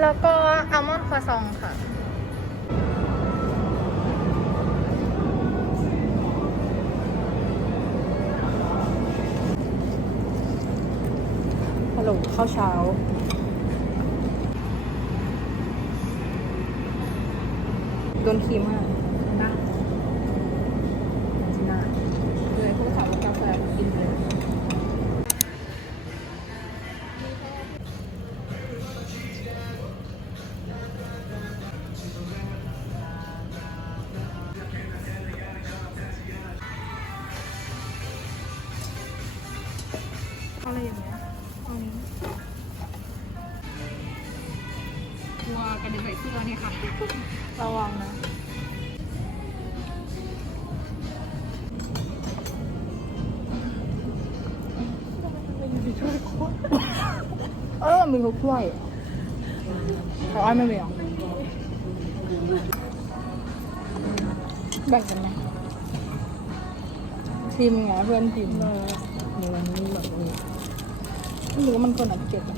แล้วก็อัลมอนด์ครัวซองค่ะ ฮัลโหลข้าวเช้า โดนครีมมาก กลัวกระเด็นใส่เสื้อเนี่ยค่ะ ระวังนะ เออมีทุกถ้วยแต่อ้อยไม่มีหรอแบ่งกันไหมทีมไงเพื่อนทีมในวันนี้แบบนี้ไม่รู้ว่ามันคนอัดเก็บอะ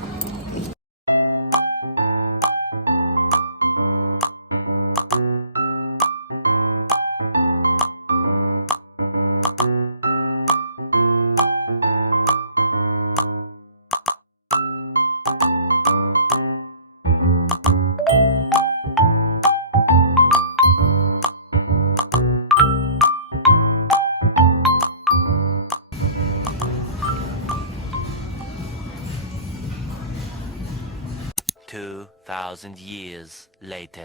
2,000 years later.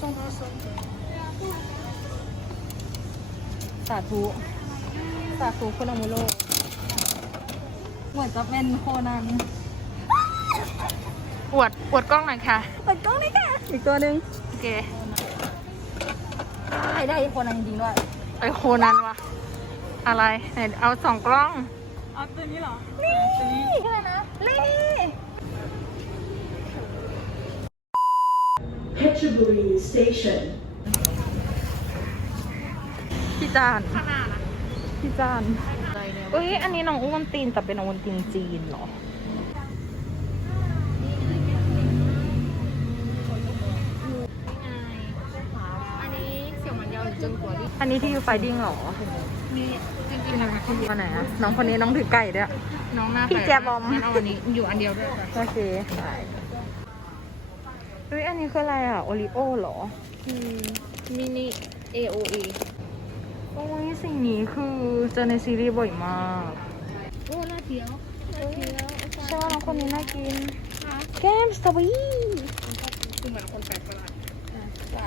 สาธุสาธุคุณอมุโลเหมือนจะเป็นโคนันอวดอวดกล้องหน่อยค่ะ เปิดกล้องเลยค่ะ อีกตัวหนึ่งโอเคใช่ได้โคนันจริงๆด้วยไอโคนันวะ อะไรไหนเอาสองกล้อง เอาตัวนี้เหรอ นี่ตัวนี้ชื่ออะไรนะลี่ Petroburi Station. พี่จานข้างหน้านะพี่จานเอ้ย อันนี้น้องอ้วนตีนแต่เป็นน้องอ้วนตีนจีนเหรอ อันนี้เสี่ยวหมันยาวจนกว่าที่อันนี้ที่อยู่ไฟดิ้งเหรอ มีจริงๆนะคะมาไหนอะน้องคนนี้น้องถือไก่ด้วย น้องหน้าพี่แจ๊บบอมงั้นเอาอันนี้อยู่อันเดียวด้วยค่ะโอเคได้ เฮ้ยอันนี้คืออะไรอะ โอริโอเหรอมินิ AOE โอ้ยสิ่งนี้คือเจอในซีรีส์บ่อยมากโอ้หน้าเทียวหน้าเทียวใช่ว่าน้องคนนี้น่ากิน แก้มสตรอเบอรี่คือเหมือนคนแปลกประหลา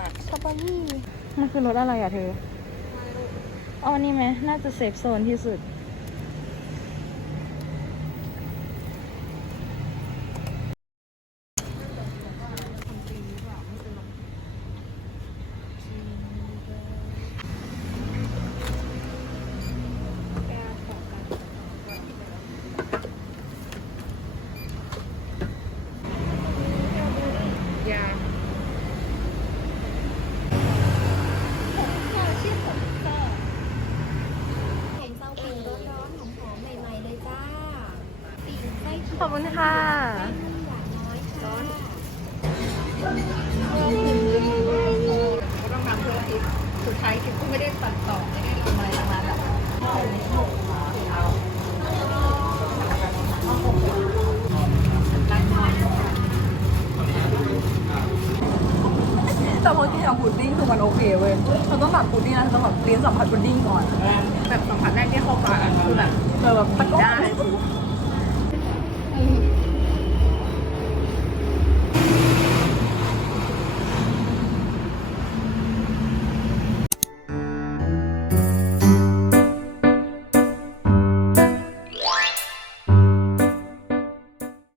ดสตรอเบอรี่มันคือรสอะไรอะเธอเอาอันนี้ไหมน่าจะเซฟโซนที่สุด ยา แกงเต้าปูร้อนๆหอมๆใหม่ๆเลยจ้าปีกไส้ถั่ว ขอบ คุณค่ะนุ่มหวานน้อยค่ะก็ต้องทำเพื่อที่สุดท้ายคือก็ไม่ได้ตัดต่อไม่ได้ทำอะไรทั้งนั้นแหละแต่พอกินกับพุดดิ้งคือมันโอเคเว้ยเราต้องแบบพุดดิ้งนะเราต้องแบบลิ้นสัมผัสพุดดิ้งก่อน แบบสัมผัสแรกที่เข้าปากอะคือแบบเออแบบมันได้ไ